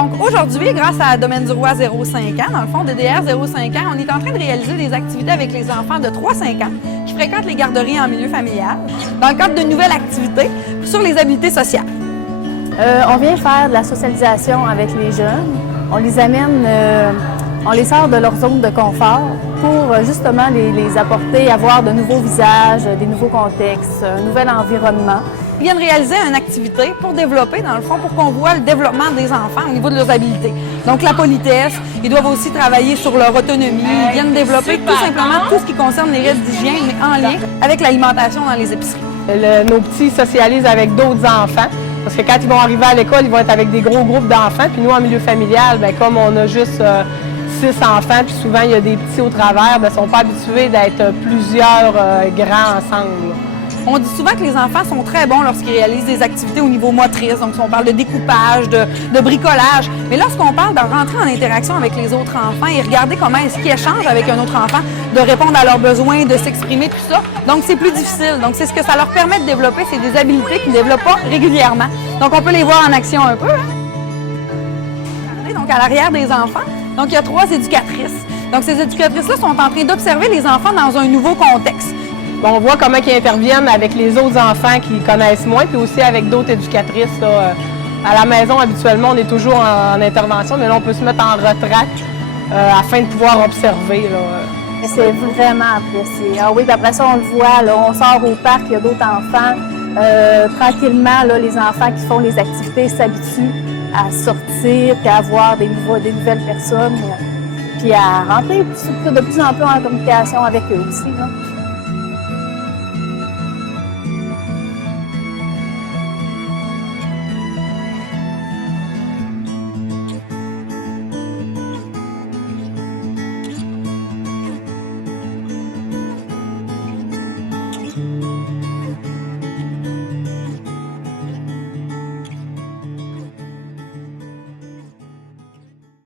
Donc aujourd'hui, grâce à Domaine du Roi 0-5 ans, dans le fond, DDR 0-5 ans, on est en train de réaliser des activités avec les enfants de 3-5 ans qui fréquentent les garderies en milieu familial dans le cadre de nouvelles activités sur les habiletés sociales. On vient faire de la socialisation avec les jeunes. On les amène, on les sort de leur zone de confort pour justement les apporter à voir de nouveaux visages, des nouveaux contextes, un nouvel environnement. Ils viennent réaliser une activité pour développer, dans le fond, pour qu'on voit le développement des enfants au niveau de leurs habiletés. Donc la politesse, ils doivent aussi travailler sur leur autonomie, ils viennent développer tout simplement tout ce qui concerne les règles d'hygiène, mais en lien avec l'alimentation dans les épiceries. Nos petits socialisent avec d'autres enfants, parce que quand ils vont arriver à l'école, ils vont être avec des gros groupes d'enfants. Puis nous, en milieu familial, bien, comme on a juste 6 enfants, puis souvent il y a des petits au travers, bien, ils ne sont pas habitués d'être plusieurs grands ensemble. On dit souvent que les enfants sont très bons lorsqu'ils réalisent des activités au niveau motrice, donc si on parle de découpage, de bricolage. Mais lorsqu'on parle de rentrer en interaction avec les autres enfants et regarder comment est-ce qu'ils échangent avec un autre enfant, de répondre à leurs besoins, de s'exprimer, tout ça, donc c'est plus difficile. Donc c'est ce que ça leur permet de développer, c'est des habiletés qu'ils ne développent pas régulièrement. Donc on peut les voir en action un peu. Donc à l'arrière des enfants, donc il y a 3 éducatrices. Donc ces éducatrices-là sont en train d'observer les enfants dans un nouveau contexte. Bon, on voit comment ils interviennent avec les autres enfants qui connaissent moins, puis aussi avec d'autres éducatrices. Là. À la maison, habituellement, on est toujours en intervention, mais là, on peut se mettre en retraite afin de pouvoir observer. C'est vraiment apprécié. Ah oui, puis après ça, on le voit, là, on sort au parc, il y a d'autres enfants. Tranquillement, là, les enfants qui font les activités s'habituent à sortir, puis à voir des nouvelles personnes, puis à rentrer de plus en plus en communication avec eux aussi. Là.